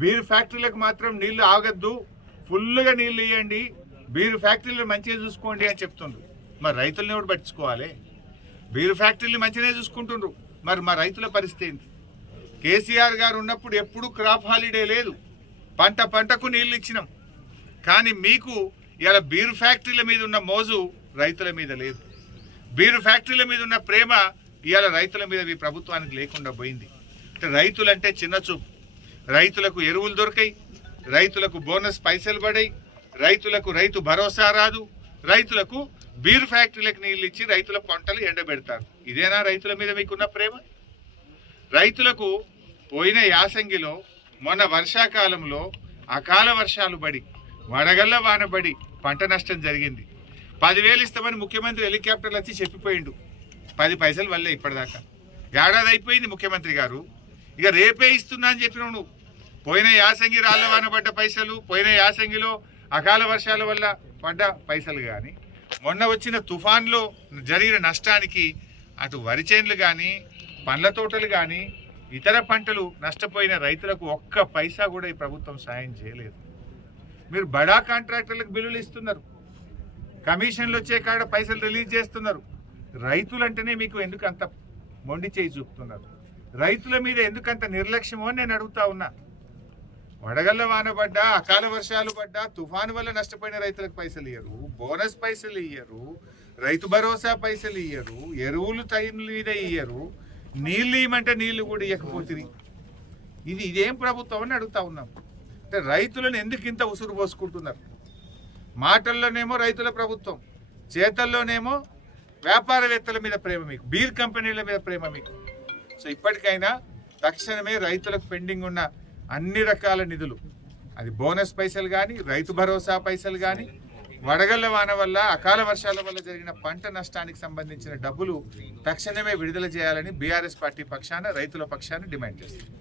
Beer ఫ్యాక్టరీలకు మాత్రం నీళ్ళు ఆగద్దు. ఫుల్గా నీళ్ళు ఇవ్వండి బీర్ ఫ్యాక్టరీలు మంచిగా చూసుకోండి అని చెప్తుండ్రు. మరి రైతుల్ని కూడా పట్టించుకోవాలి? బీర్ ఫ్యాక్టరీలు మంచిగానే చూసుకుంటుండ్రు. మరి మా రైతుల పరిస్థితి ఏంటి? కేసీఆర్ గారు ఉన్నప్పుడు ఎప్పుడు క్రాప్ హాలిడే లేదు. పంట పంటకు నీళ్ళు ఇచ్చినాం. కానీ మీకు ఇలా బీర్ ఫ్యాక్టరీల మీద ఉన్న మోజు రైతుల మీద లేదు. బీరు ఫ్యాక్టరీల మీద ఉన్న ప్రేమ ఇవాళ రైతుల మీద మీ ప్రభుత్వానికి లేకుండా పోయింది. అంటే రైతులంటే చిన్న చూపు. రైతులకు ఎరువులు దొరికాయి రైతులకు బోనస్ పైసలు పడాయి రైతులకు రైతు భరోసా రాదు రైతులకు బీర్ ఫ్యాక్టరీలకు నీళ్ళు ఇచ్చి రైతుల పంటలు ఎండబెడతారు. ఇదేనా రైతుల మీద మీకున్న ప్రేమ? రైతులకు పోయిన యాసంగిలో మొన్న వర్షాకాలంలో అకాల వర్షాలు పడి వడగళ్ళ వాన పడి పంట నష్టం జరిగింది. పదివేలు ఇస్తామని ముఖ్యమంత్రి హెలికాప్టర్లు వచ్చి చెప్పిపోయిండు. పది పైసలు వల్లే ఇప్పటిదాకా. ఏడాది అయిపోయింది ముఖ్యమంత్రి గారు. ఇక రేపే ఇస్తున్నా అని చెప్పినావు నువ్వు. పోయిన యాసంగి రాళ్ళ వాన పడ్డ పైసలు పోయిన యాసంగిలో అకాల వర్షాల వల్ల పడ్డ పైసలు కానీ మొన్న వచ్చిన తుఫాన్లో జరిగిన నష్టానికి అటు వరి చేనులు కానీ పండ్ల తోటలు కానీ ఇతర పంటలు నష్టపోయిన రైతులకు ఒక్క పైసా కూడా ఈ ప్రభుత్వం సాయం చేయలేదు. మీరు బడా కాంట్రాక్టర్లకు బిల్లులు ఇస్తున్నారు. కమిషన్లు వచ్చే కాడ పైసలు రిలీజ్ చేస్తున్నారు. రైతులంటేనే మీకు ఎందుకు అంత మొండి చేయి చూపుతున్నారు? రైతుల మీద ఎందుకంత నిర్లక్ష్యమో అని నేను అడుగుతా ఉన్నా. వడగళ్ళ వాన పడ్డా అకాల వర్షాలు పడ్డా తుఫాను వల్ల నష్టపోయిన రైతులకు పైసలు ఇయ్యరు బోనస్ పైసలు ఇయ్యరు రైతు భరోసా పైసలు ఇయ్యరు ఎరువులు టైం మీద ఇయ్యరు నీళ్ళు ఇవ్వమంటే నీళ్ళు కూడా ఇవ్వకపోతుంది ఇది ఇదేం ప్రభుత్వం అని అడుగుతా ఉన్నాం. అంటే రైతులను ఎందుకు ఇంత ఉసురు పోసుకుంటున్నారు? మాటల్లోనేమో రైతుల ప్రభుత్వం చేతల్లోనేమో వ్యాపారవేత్తల మీద ప్రేమ మీకు బీర్ కంపెనీల మీద ప్రేమ మీకు. సో ఇప్పటికైనా తక్షణమే రైతులకు పెండింగ్ ఉన్న అన్ని రకాల నిధులు అది బోనస్ పైసలు కానీ రైతు భరోసా పైసలు కానీ వడగళ్ళ వాన వల్ల అకాల వర్షాల వల్ల జరిగిన పంట నష్టానికి సంబంధించిన డబ్బులు తక్షణమే విడుదల చేయాలని బీఆర్ఎస్ పార్టీ పక్షాన రైతుల పక్షాన డిమాండ్ చేస్తుంది.